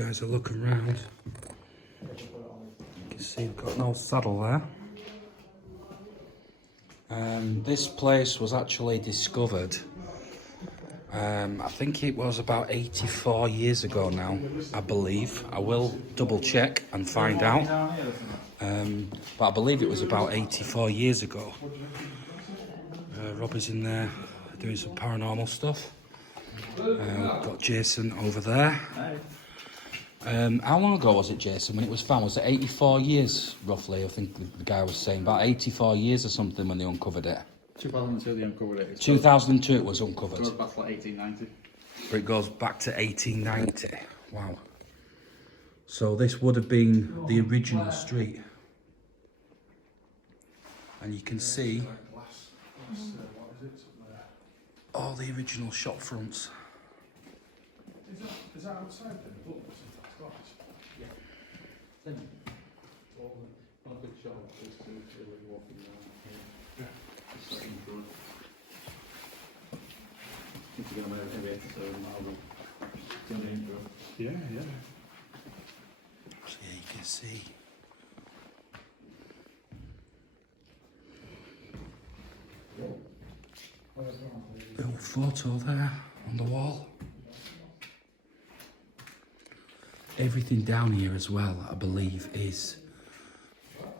guys are looking round. You can see we've got an old saddle there. This place was actually discovered, I think it was about 84 years ago now, I believe. I will double check and find out. But I believe it was about 84 years ago. Robbie's in there doing some paranormal stuff. We've got Jason over there. How long ago was it, Jason, when it was found? Was it 84 years, roughly? I think the guy was saying about 84 years or something when they uncovered it. 2002 they uncovered it. 2002 it was uncovered. It goes back to like 1890. But it goes back to 1890. Wow. So this would have been the original street. And you can see all the original shop fronts. Is that outside then? Yeah. Then, one big shop is to walking down here. Yeah. Second floor. I think you're going to make a bit, so I'll go intro. Yeah, yeah. So yeah, you can see. Little photo there on the wall. Everything down here as well, I believe, is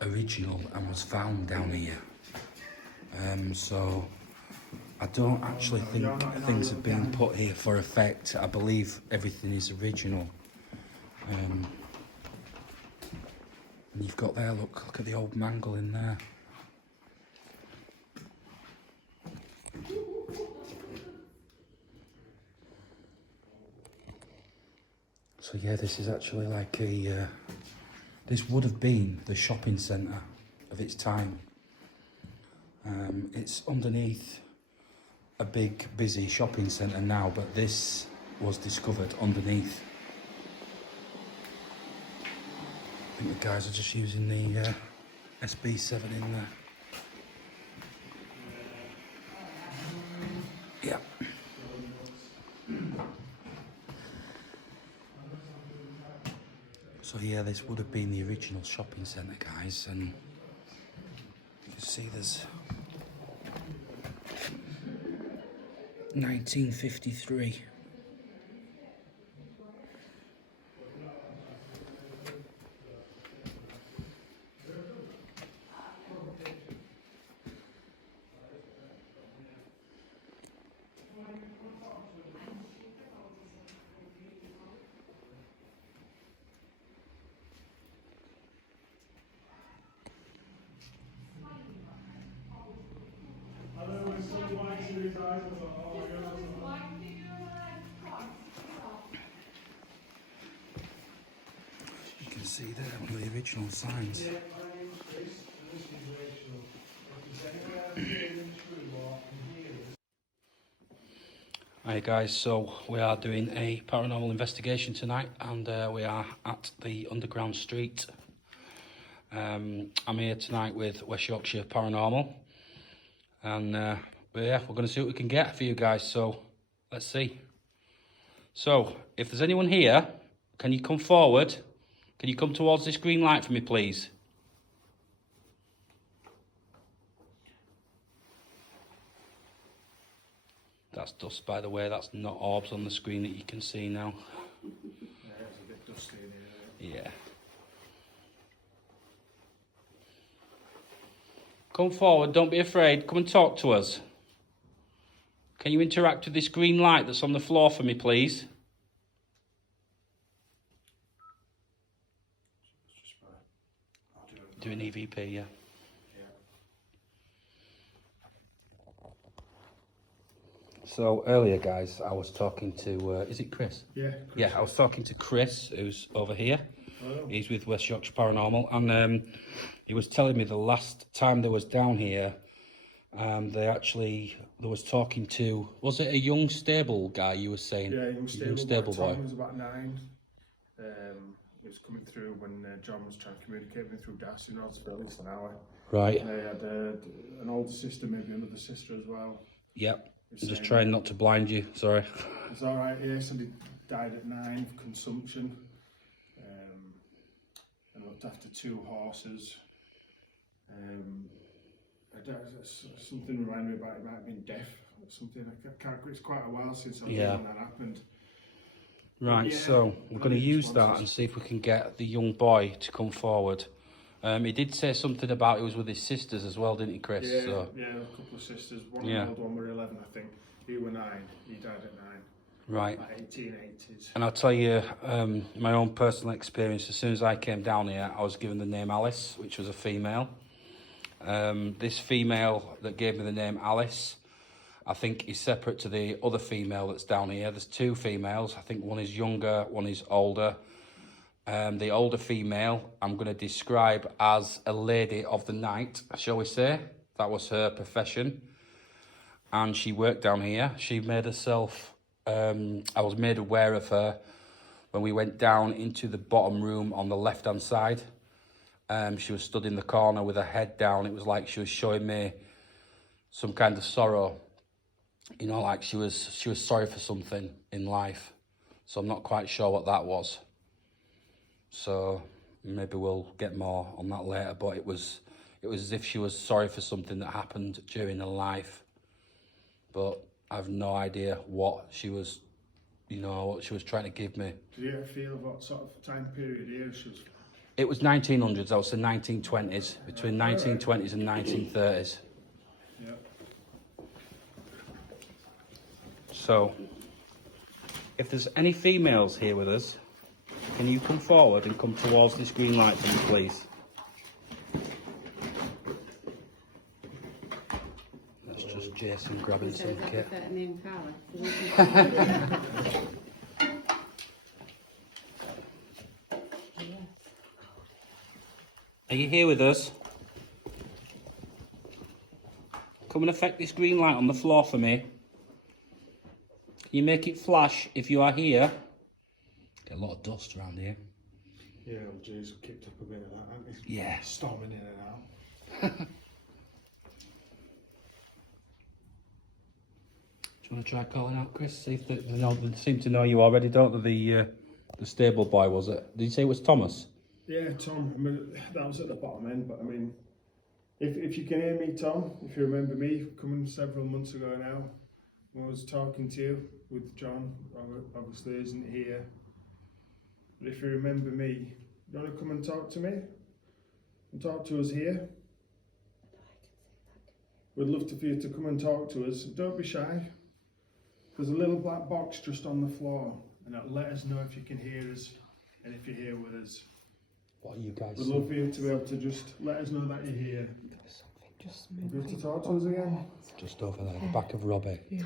original and was found down here. So I don't actually think things have been put here for effect. I believe everything is original. And you've got there, look at the old mangle in there. So yeah, this is actually like a, this would have been the shopping centre of its time. It's underneath a big busy shopping centre now, but this was discovered underneath. I think the guys are just using the SB7 in there. Yeah. So yeah, this would have been the original shopping centre, guys, and you can see there's 1953. You can see there one of the original signs. Hi guys, so we are doing a paranormal investigation tonight, and we are at the underground street. I'm here tonight with West Yorkshire Paranormal, and but yeah, we're going to see what we can get for you guys, so let's see. So, if there's anyone here, can you come forward? Can you come towards this green light for me, please? That's dust, by the way. That's not orbs on the screen that you can see now. Yeah, it's a bit dusty in here. Yeah. Come forward, don't be afraid. Come and talk to us. Can you interact with this green light that's on the floor for me, please? Do an EVP, yeah. So earlier, guys, I was talking to, is it Chris? Yeah. Yeah, I was talking to Chris, who's over here. Oh. He's with West Yorkshire Paranormal, and he was telling me the last time they was down here, they was talking to, was it a young stable guy you were saying? Yeah, young stable boy. Tom was about 9. He was coming through when John was trying to communicate with me through DAS, who knows for at least an hour. Right. They had an older sister, maybe another sister as well. Yep. I'm just trying not to blind you, sorry. It's alright, yeah, somebody died at 9 of consumption. and looked after 2 horses. Something reminded me about it might have been deaf or something. I can't. It's quite a while since I was Yeah. when that happened. Right, Yeah, so we're going to any use that responses? and see if we can get the young boy to come forward. He did say something about he was with his sisters as well, didn't he, Chris? Yeah, So, yeah, a couple of sisters. One Yeah. old, one were 11, I think. He were 9. He died at 9. right. Like 1880s. And I'll tell you my own personal experience. As soon as I came down here, I was given the name Alice, which was a female. This female that gave me the name Alice, I think is separate to the other female that's down here. There's 2 females. I think one is younger, one is older. The older female, I'm going to describe as a lady of the night, shall we say. That was her profession. And she worked down here. She made herself, I was made aware of her when we went down into the bottom room on the left-hand side. She was stood in the corner with her head down. It was like she was showing me some kind of sorrow. You know, like she was sorry for something in life. So I'm not quite sure what that was. So maybe we'll get more on that later. But it was as if she was sorry for something that happened during her life. But I've no idea what she was, what she was trying to give me. Did you ever feel of what sort of time period here she was? It was 1900s, I would say 1920s, between 1920s and 1930s. Yeah. So, if there's any females here with us, can you come forward and come towards this green light for me, please? That's just Jason grabbing some kit. Are you here with us? Come and affect this green light on the floor for me. Can you make it flash if you are here? Get a lot of dust around here. Yeah, old Jay's kicked up a bit of that, hasn't he? Yeah. Storming in and out. Do you want to try calling out, Chris? See if they seem to know you already, don't they? The stable boy, was it? Did you say it was Thomas? Yeah, Tom. I mean, that was at the bottom end, but I mean, if you can hear me, Tom, if you remember me coming several months ago now, when I was talking to you with John, obviously isn't here. But if you remember me, you want to come and talk to me? And talk to us here? We'd love for you to come and talk to us. Don't be shy. There's a little black box just on the floor, and that'll let us know if you can hear us and if you're here with us. What are you guys We'd love for you to be able to just let us know that you're here. Just Be able to talk to us again. Just over there, the back of Robbie. Yeah.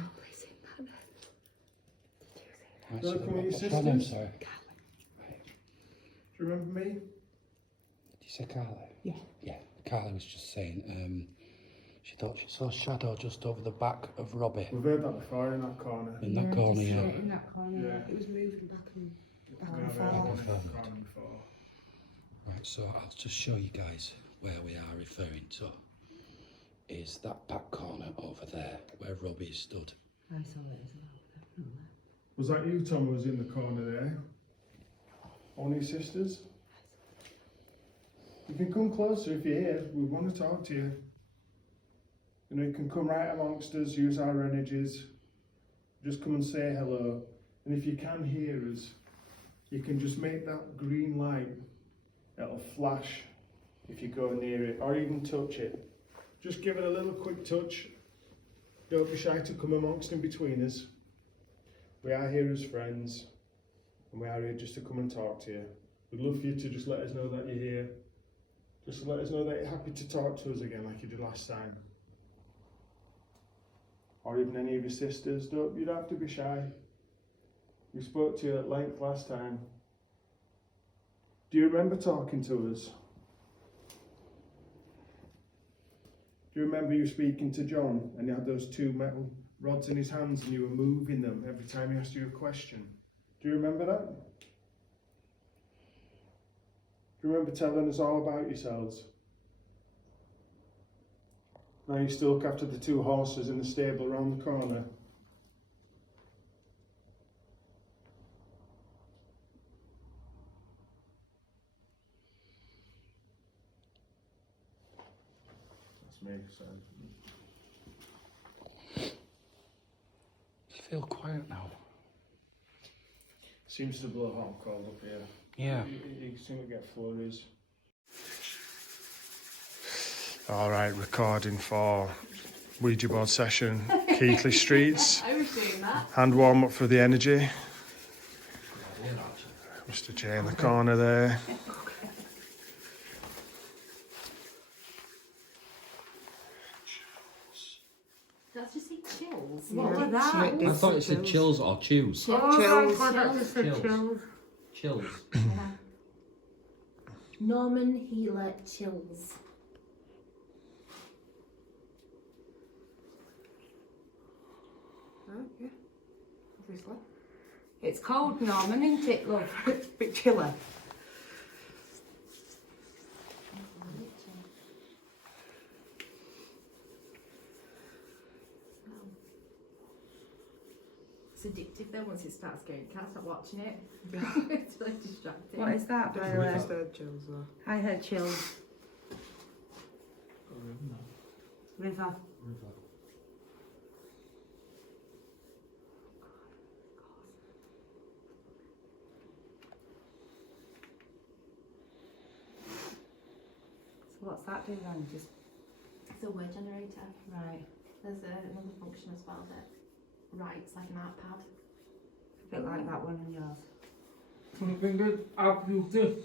Right, Don't so come with your what's your name, sisters? sorry? Do you remember me? Did you say Carly? Yeah. Yeah, Carly was just saying, she thought she saw a shadow just over the back of Robbie. We've heard that before in that corner. In that corner, just yeah. straight in that corner. Yeah. It was moving back and We've heard forth. that forth. corner before. Right, so I'll just show you guys where we are referring to. Is that back corner over there where Robbie stood. I saw it as well, definitely. Was that you, Tom, who was in the corner there? Only sisters? You can come closer if you're here. We want to talk to you. You know, you can come right amongst us, use our energies. Just come and say hello. And if you can hear us, you can just make that green light. It'll flash if you go near it, or even touch it. Just give it a little quick touch. Don't be shy to come amongst and between us. We are here as friends, and we are here just to come and talk to you. We'd love for you to just let us know that you're here. Just to let us know that you're happy to talk to us again like you did last time. Or even any of your sisters. You don't have to be shy. We spoke to you at length last time. Do you remember talking to us? Do you remember you speaking to John and he had those 2 metal rods in his hands and you were moving them every time he asked you a question? Do you remember that? Do you remember telling us all about yourselves? Now you still look after the 2 horses in the stable around the corner. me. So Feel quiet now. seems to blow hot and cold up here. Yeah. You seem to get flurries. All right, recording for Ouija board session, Keighley Streets. I was doing that. Hand warm up for the energy. Mr. J in the corner there. That's just say chills. Yeah. What was that? I thought it said chills or chews. Chills. Chills. Chills. Norman Healer chills. Oh, yeah. Obviously. It's cold, Norman, isn't it, love? It's a bit chilly. It's addictive though once it starts going. You can't stop watching it. It's really distracting. What is that, by the way? I heard chills. River. So what's that do then? Just It's a word generator. right. There's another function as well that writes like an art pad. A bit like that one in yours. Something that I've used this.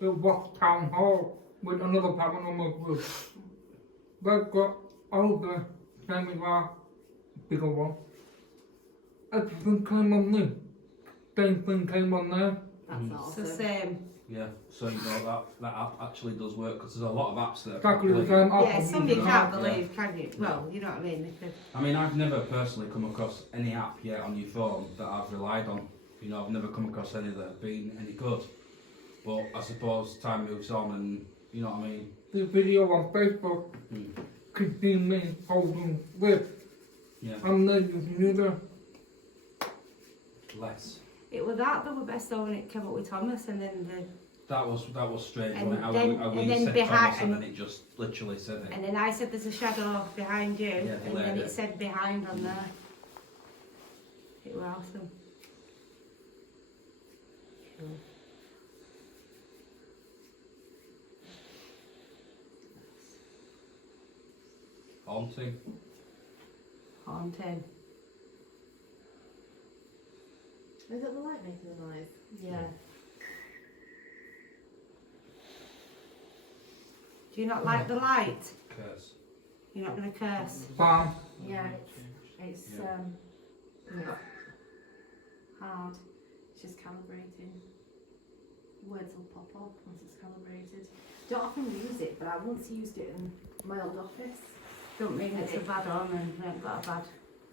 It was town hall with another paranormal group. They've got all the same as our bigger one. Everything came on me. Same thing came on there. That's It's awesome. the same. Yeah, so you know that app actually does work because there's a lot of apps that are Exactly the completely- same. Yeah, some you can't Yeah. believe, can you? Well, you know what I mean. They could. I mean, I've never personally come across any app yet on your phone that I've relied on. You know, I've never come across any that have been any good. But I suppose time moves on and, you know what I mean? The video on Facebook could see me holding this. Yeah, And then you knew less. It was that were best though when it came up with Thomas, and then That was strange And when it, then- how and we then said behind- Thomas and then it just literally said it. and then I said there's a shadow behind you, Yeah, and then later. it said behind on there. It was awesome. Haunting. Haunting. Is it the light making the noise? Yeah. Do you not like the light? Curse. You're not going to curse? bam. Yeah, it's Yeah. yeah, hard. It's just calibrating. Words will pop up once it's calibrated. Don't often use it, but I once used it in my old office. Don't mean it's a bad omen, we haven't got a bad.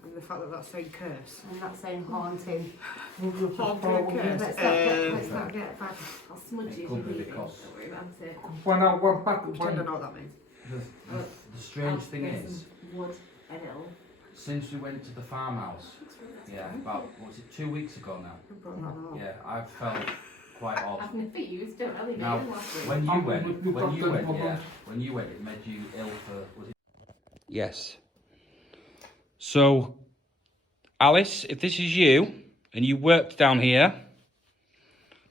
And the fact that that's saying curse. I'm not saying haunting. Haunting Let's not get bad. I'll smudge It you could be if you because- don't worry about it. When I went back, I when don't know what that means. The strange thing There's is, some wood and it'll. since we went to the farmhouse, yeah, about, what was it, 2 weeks ago now? Yeah, I've felt quite odd. I've never used it, really. Now, Maybe last week. when you I'm went, with you, when you Doctor went, Bubba. yeah, when you went, it made you ill for, was it? Yes. So, Alice, if this is you, and you worked down here,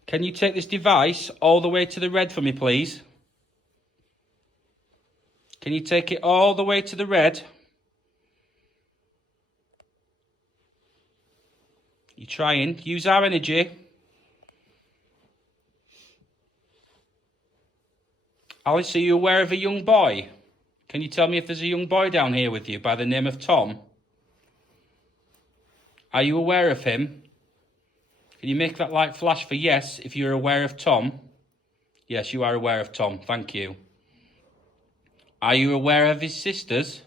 can you take this device all the way to the red for me, please? Can you take it all the way to the red? You trying? Use our energy. Alice, are you aware of a young boy? Can you tell me if there's a young boy down here with you by the name of Tom? Are you aware of him? Can you make that light flash for yes if you're aware of Tom? Yes, you are aware of Tom. Thank you. Are you aware of his sisters?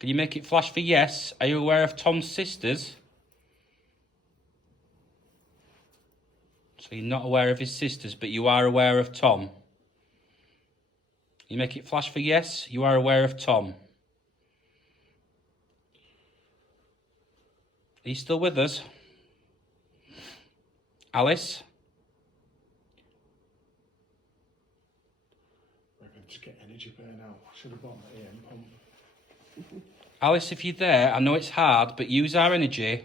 Can you make it flash for yes? Are you aware of Tom's sisters? So you're not aware of his sisters, but you are aware of Tom. You make it flash for yes, you are aware of Tom. Are you still with us? Alice? I can just get energy. energy burn out. I should have bought my AM pump. Alice, if you're there, I know it's hard, but use our energy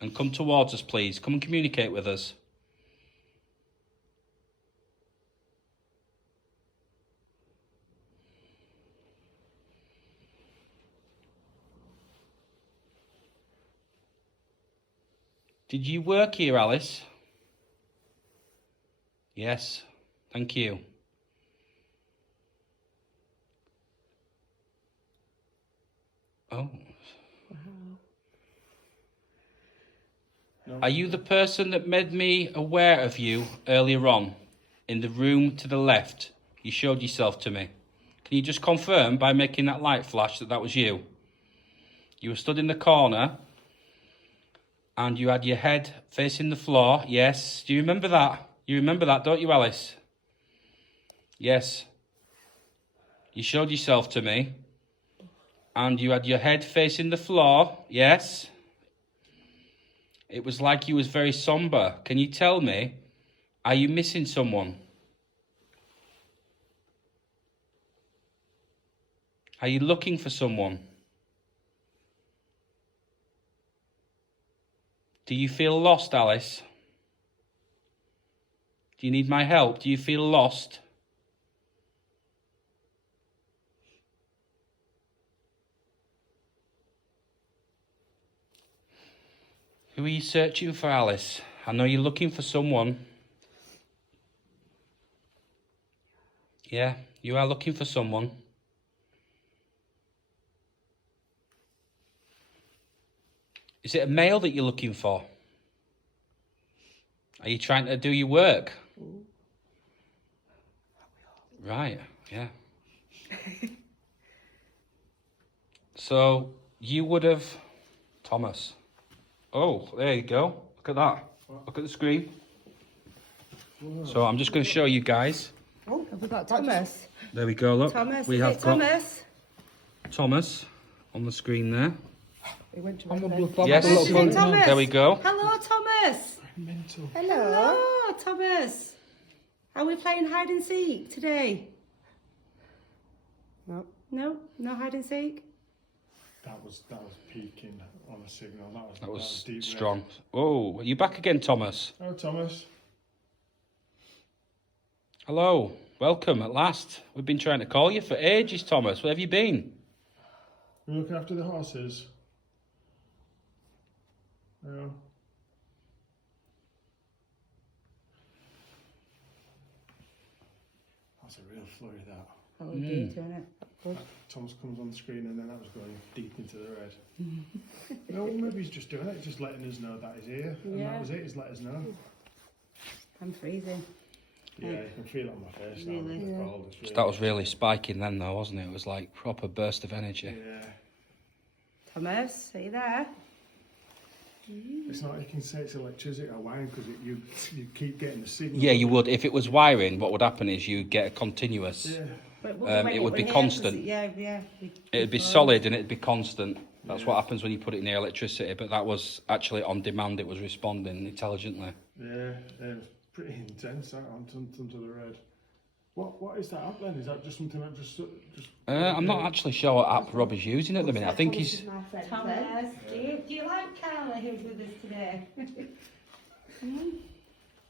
and come towards us, please. Come and communicate with us. Did you work here, Alice? Yes, thank you. Oh. No. Are you the person that made me aware of you earlier on in the room to the left? You showed yourself to me. Can you just confirm by making that light flash that that was you? You were stood in the corner and you had your head facing the floor. Yes. Do you remember that? You remember that, don't you, Alice? Yes. You showed yourself to me and you had your head facing the floor. Yes. It was like you was very somber. Can you tell me, are you missing someone? Are you looking for someone? Do you feel lost, Alice? Do you need my help? Do you feel lost? Who are you searching for, Alice? I know you're looking for someone. Yeah, you are looking for someone. Is it a male that you're looking for? Are you trying to do your work? Right, yeah. So, you would have... Thomas. Oh, there you go. Look at that. Look at the screen. So I'm just going to show you guys. Oh, have we got Thomas? There we go, look. Thomas, We is have it got Thomas? Thomas on the screen there. He went to I'm a Redfern. blue Thomas. Yes, a little Is it bunny. Thomas? there we go. Hello, Thomas. Mental. Hello, Thomas. Are we playing hide and seek today? No. No? No hide and seek? That was peaking on a signal. That was deep red. strong. Oh, are you back again, Thomas? Oh, Thomas. Hello. Welcome at last. We've been trying to call you for ages, Thomas. Where have you been? You looking after the horses? No. That's a real flurry, that. Oh, deep, isn't it? Good. Thomas comes on the screen and then that was going deep into the red. No, maybe he's just doing it, just letting us know that he's here. And Yeah. that was it, he's let us know. I'm freezing. Yeah, you can feel it on my face now. Really? It's Yeah. cold. It's really, That was really spiking then, though, wasn't it? It was like proper burst of energy. Yeah. Thomas, are you there? It's not like you can say it's electricity or wiring because you keep getting the signal. Yeah, you would. If it was wiring, what would happen is you'd get a continuous. Yeah. But when it would be here, constant. 'cause yeah. It'd be solid and it'd be constant. That's what happens when you put it near electricity. But that was actually on demand. It was responding intelligently. Yeah, it was pretty intense that on to the red. What is that app then? Is that just something that just I'm not actually sure what app Rob is using at the minute. I think he's. Thomas, do you like Carla who's with us today? No.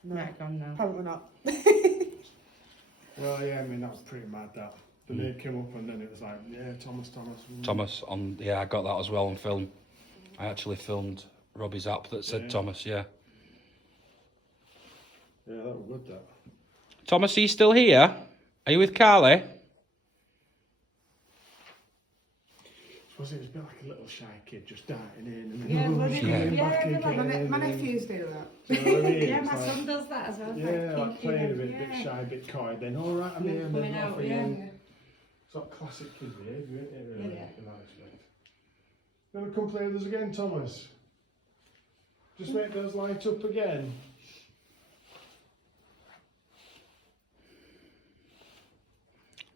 Right, gone now. Probably not. Well, yeah, I mean that was pretty mad. That the name came up and then it was like, yeah, Thomas. Thomas on. Yeah, I got that as well on film. I actually filmed Robbie's app that said Yeah. Thomas. Yeah. Yeah, that was good. That. Thomas, are you still here? Are you with Carly? Suppose it was a bit like a little shy kid just darting in and then Yeah, was it? coming Yeah. back again. My nephews do that. Do you know what I mean? Yeah, It's my like- son does that as well. Yeah, like playing a bit Yeah. shy, a bit coy, then all right, I'm here, and then Coming off out, again. It's like classic kid behaviour, isn't it? Really, Yeah. in that respect. You want to come play with us again, Thomas? Just make those light up again.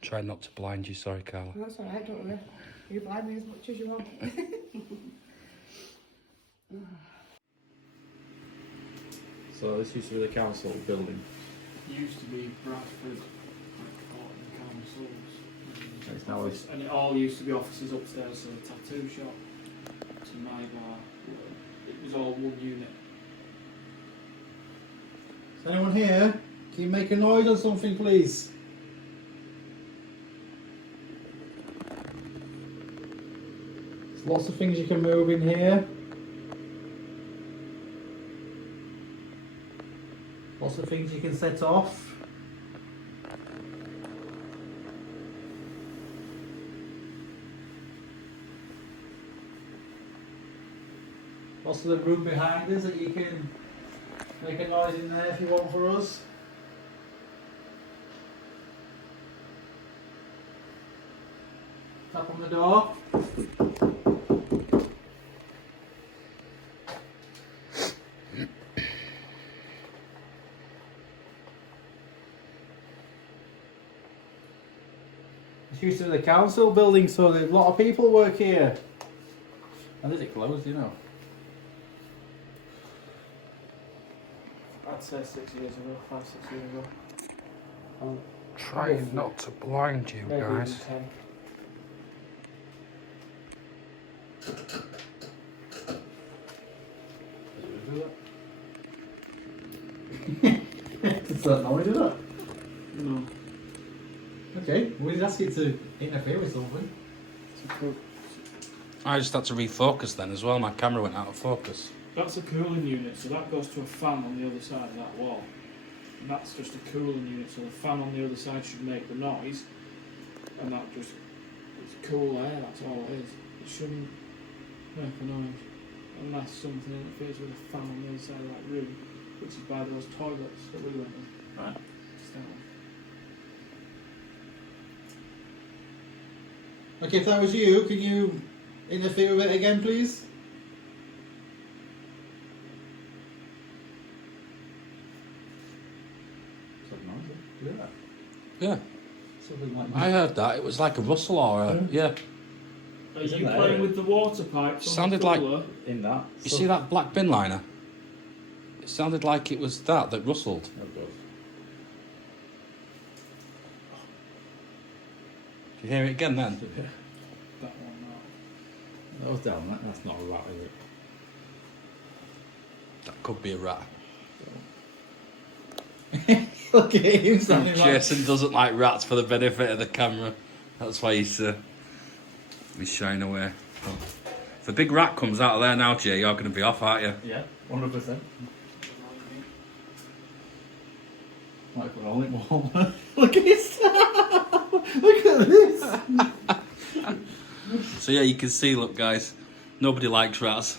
Try not to blind you. Sorry, Carla. That's alright, don't worry. You blind me as much as you want. So this used to be the council building. Used to be Bradford Metropolitan Councils. now. And it all used to be offices upstairs, so a tattoo shop to my bar. It was all one unit. Is anyone here? Can you make a noise or something, please? There's lots of things you can move in here. Lots of things you can set off. Lots of the room behind us that you can make a noise in there if you want for us. Tap on the door. It's used to be the council building, so there's a lot of people work here. And is it closed, you know? I'd say 6 years ago, 5, 6 years ago. Trying not to blind you Maybe guys. even 10. Does that normally do that? No. Okay, we'd ask you to interfere with something. I just had to refocus then as well. My camera went out of focus. That's a cooling unit, so that goes to a fan on the other side of that wall. And that's just a cooling unit, so the fan on the other side should make the noise, and that just, it's cool air, that's all it is. It shouldn't make a noise, unless something interferes with the fan on the other side of that room, which is by those toilets that we went in. Right. To start with. Okay, if that was you, can you interfere with it again, please? Yeah, Something like I heard that. It was like a rustle or a, yeah. Are Isn't you that playing it? with the water pipes? Sounded on the like- cooler? in that. You see that black bin liner? It sounded like it was that rustled. Oh, God. Did you hear it again then? That one, no. That was down. That's not a rat, is it? That could be a rat. Look at him standing like. Jason doesn't like rats for the benefit of the camera. That's why he's shying away. Oh. If a big rat comes out of there now, Jay, you're going to be off, aren't you? Yeah, 100%. Might put all in one. Look at this. Look at this. So yeah, you can see, look guys, nobody likes rats.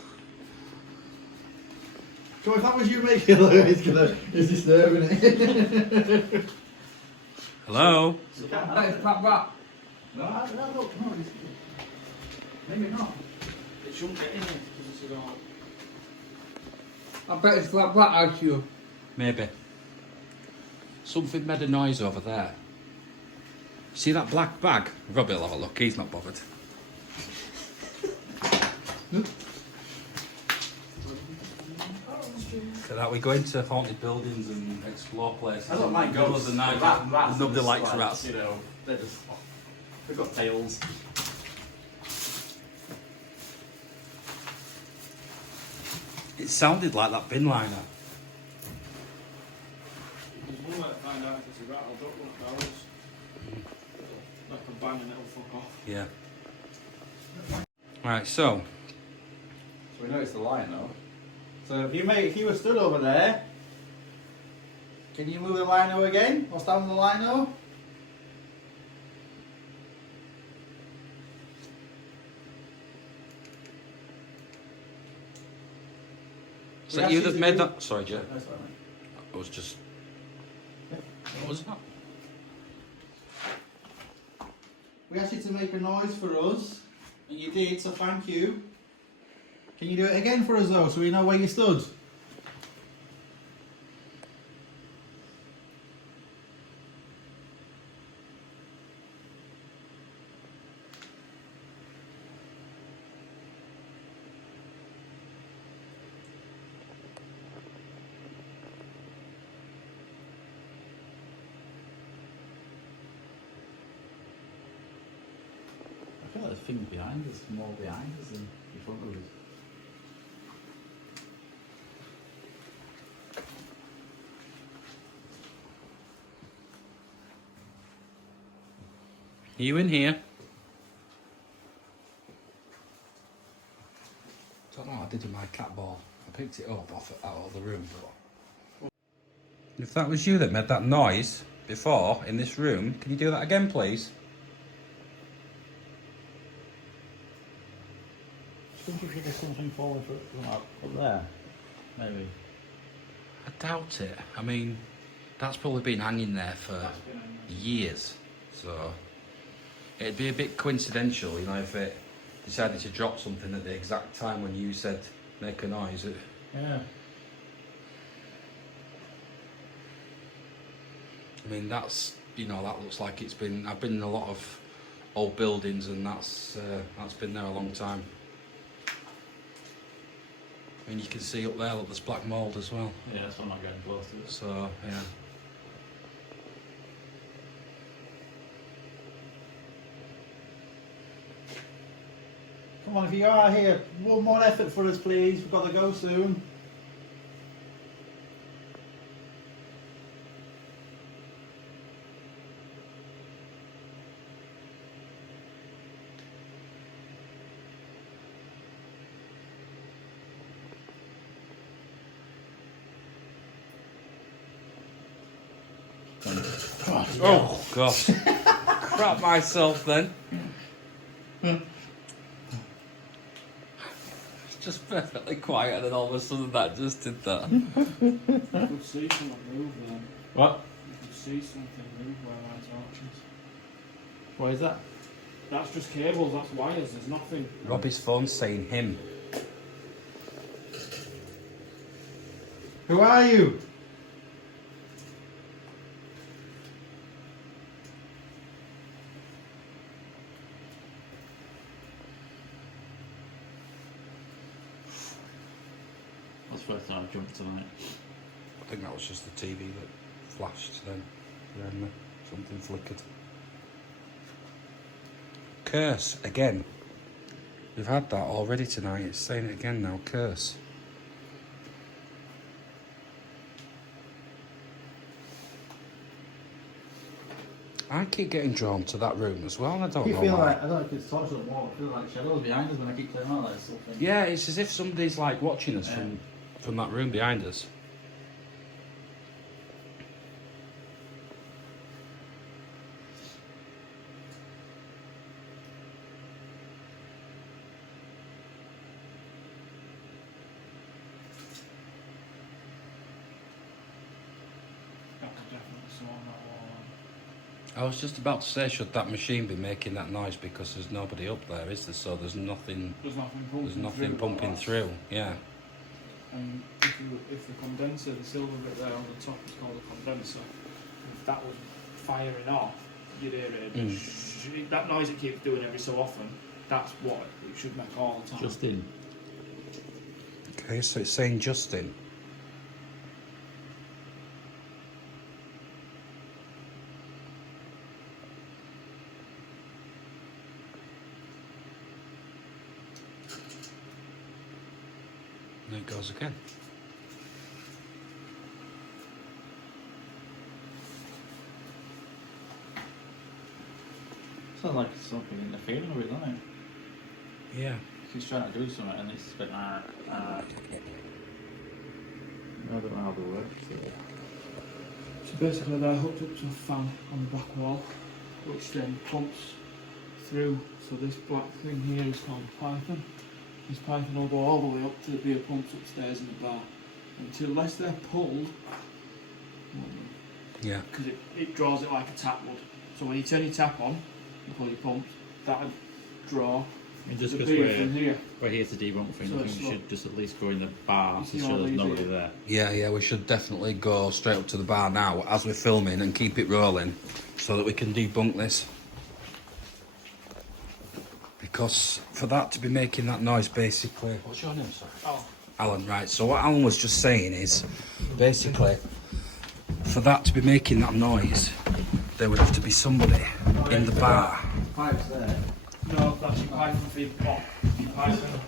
So if that was you making it, it's disturbing it. Hello? That's that rat. No, maybe not. It shouldn't get in it because it's all. I bet it's that rat out here. Maybe. Something made a noise over there. See that black bag? Robbie will have a look, he's not bothered. So that we go into haunted buildings and explore places. I don't mind Middle ghosts. of the night. Rats Nobody are just likes like, rats. You know, they're just. They've got tails. It sounded like that bin liner. There's one way to find out if it's a rat. I'll drop one of those. Like a bang and it'll fuck off. Yeah. Right, so So we know it's the lion though. So if you were stood over there, can you move the lino again? Or stand on the lino? is that you that to made do- that? Sorry, Jay. That's all right. I was just. What was that? We asked you to make a noise for us, and you did, so thank you. Can you do it again for us though, so we know where you stood? things behind us, more behind us than in front of us. Are you in here? Don't know what I did with my cat ball. I picked it up out of the room. But if that was you that made that noise before in this room, can you do that again, please? I think if there's something falling from up there, maybe. I doubt it. I mean, that's probably been hanging there for years. So it'd be a bit coincidental, you know, if it decided to drop something at the exact time when you said make a noise. Yeah. I mean, that's, you know, that looks like it's been. I've been in a lot of old buildings, and that's been there a long time. I mean, you can see up there, look, there's black mould as well. Yeah, that's why I'm not getting close to it. So yeah. Come on, if you are here, one more effort for us, please. We've got to go soon. Oh gosh. Crap myself then. It's just perfectly quiet, and then all of a sudden that just did that. You could see something move then. What? You could see something move by my torches. What is that? That's just cables, that's wires, there's nothing. Robbie's phone's saying him. Who are you? That's the first time I've jumped tonight. I think that was just the TV that flashed then. Then something flickered. Curse again. We've had that already tonight. It's saying it again now. Curse. I keep getting drawn to that room as well, and I don't You know feel why. like, I don't know if it's torch on the wall, I feel like shadows behind us when I keep turning on like something. Yeah, it's as if somebody's like watching us Yeah. from that room behind us. I could definitely saw on that wall. I was just about to say, should that machine be making that noise because there's nobody up there, is there? So there's nothing There's nothing pumping There's nothing through, pumping that's- through. Yeah. And if the condenser, the silver bit there on the top is called a condenser, if that was firing off, you'd hear it. That noise it keeps doing every so often, that's what it should make all the time. Justin. Okay, so it's saying Justin. There it goes again. Sounds like something interfering with it, doesn't it? Yeah. He's trying to do something and it's been I don't know how to work. So basically they're hooked up to a fan on the back wall, which then pumps through. So this black thing here is called a python. This python will go all the way up to the beer pumps upstairs in the bar. Unless they're pulled, Yeah. because it draws it like a tap would. So when you turn your tap on, and pull your pumps, that would draw I mean, just the because beer from here. we're here to debunk things, So I it's think we not- should just at least go in the bar You to see show all there's these nobody here? there. Yeah, we should definitely go straight up to the bar now as we're filming and keep it rolling so that we can debunk this. Because for that to be making that noise, basically... What's your name, sorry? Oh, Alan, right. So what Alan was just saying is, basically, for that to be making that noise, there would have to be somebody in the bar. Pipes there. No, that's your python feed pot. Your python.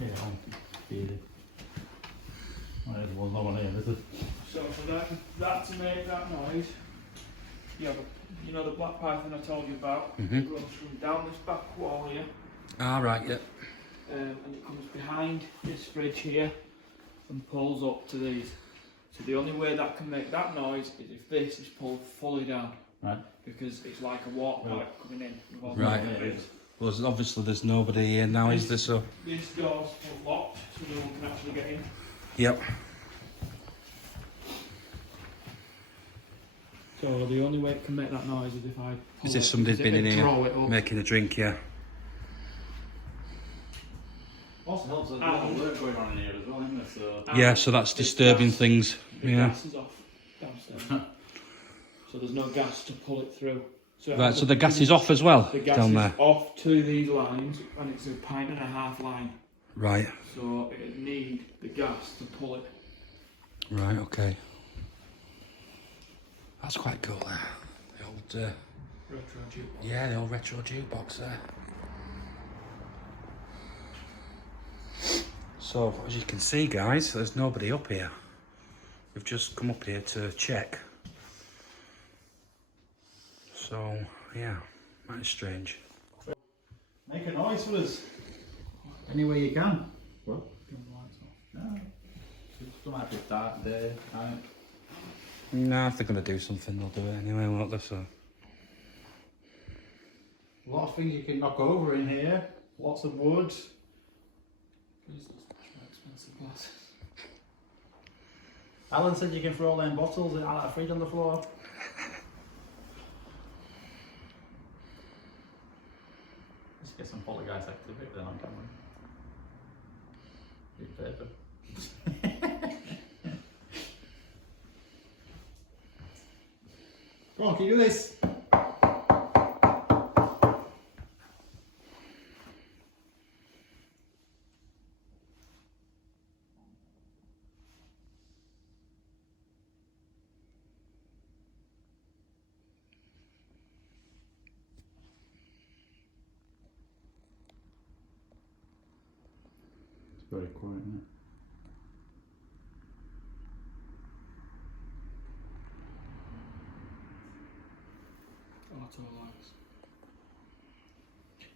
Yeah, feed it. Oh, there's one over here, is it? So for that to make that noise, you know the black python I told you about? Mhm. It runs from down this back wall here, Ah, right, yeah. and it comes behind this fridge here and pulls up to these. So the only way that can make that noise is if this is pulled fully down. Right. Because it's like a water pipe coming in. with all the Right. bits. Well, obviously there's nobody here now, is there? So. This door's locked, so no one can actually get in. Yep. So the only way it can make that noise is if I pull Is if it, somebody's because been in it'll throw it here up. making a drink, yeah. Also helps there's a lot of work going on in here as well, isn't there? So Yeah, so that's this disturbing gas- things. The Yeah. gas is off downstairs. So there's no gas to pull it through. So it Right, has so to the be- gas is off as well The gas down is there. off to these lines, and it's a pint and a half line. Right. So it need the gas to pull it. Right. Okay. That's quite cool. There. The old. Retro jukebox. Yeah, the old retro jukebox there. So, as you can see, guys, there's nobody up here. We've just come up here to check. So, yeah, that is strange. make a noise for us. Any way you can. What? Turn the lights off. No. It's not like a dark day. Right? No, if they're going to do something, they'll do it anyway, won't they? So. A lot of things you can knock over in here. Lots of wood. Please don't smash my expensive glasses. Alan said you can throw all them bottles out of the fridge on the floor. Let's get some poltergeist activity then on camera. Big paper. Come on, can you do this? It's very quiet, isn't it? Auto lights.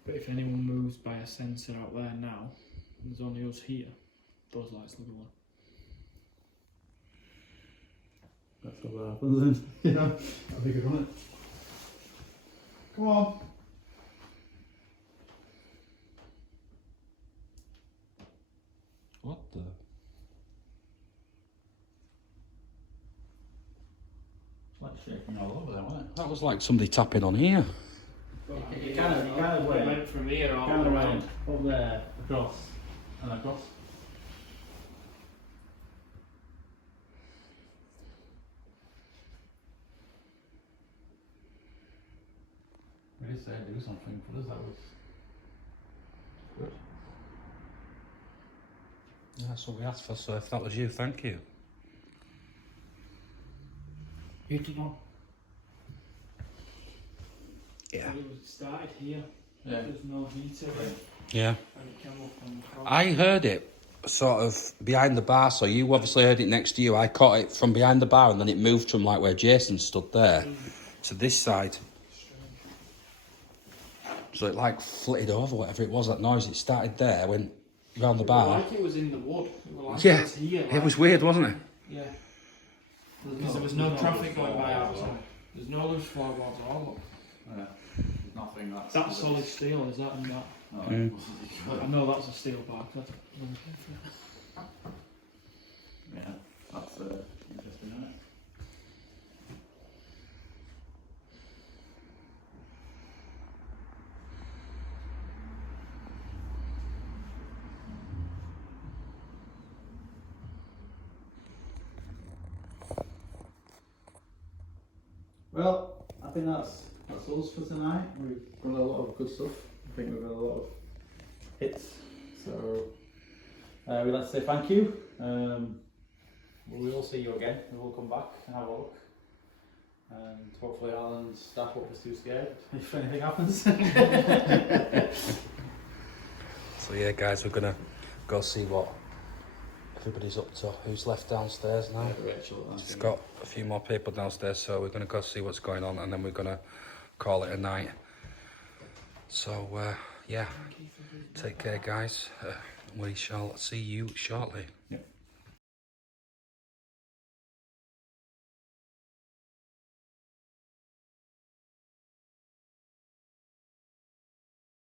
But if anyone moves by a sensor out there now, and there's only us here, those lights will go on. That's what happens then. Yeah, I think it's on it. Come on. What the? It's like shaking all over there, wasn't it? That was like somebody tapping on here. You kind of went, went from here all kind of around. went up there, across, and across. We did say do something for us, that was good. Yeah, that's what we asked for, so if that was you, thank you. Heated on. Yeah. It was started here. Yeah. There's no heater Yeah. and it came up on the front. I heard it sort of behind the bar, so you obviously heard it next to you. I caught it from behind the bar and then it moved from like where Jason stood there to this side. So it like flitted over, whatever it was, that noise. It started there, went round the bar. Like it was in the wood. It was like Yeah, it was here. it like- was weird, wasn't it? Yeah. Because there was no traffic going by outside. There's no loose floorboards at all. Yeah. Nothing that's... That's solid steel, is that? And that. No, Mm. I know that's a steel bar. That's Yeah, that's interesting, isn't it? Well, I think that's us for tonight. We've got a lot of good stuff. I think we've got a lot of hits. So we'd like to say thank you. We will see you again. We will come back and have a look. and hopefully Alan's staff won't be too scared if anything happens. So yeah, guys, we're gonna go see what everybody's up to. Who's left downstairs now? Rachel, It's got a few more people downstairs, so we're gonna go see what's going on, and then we're gonna call it a night. So yeah, take care, guys. We shall see you shortly. Yep.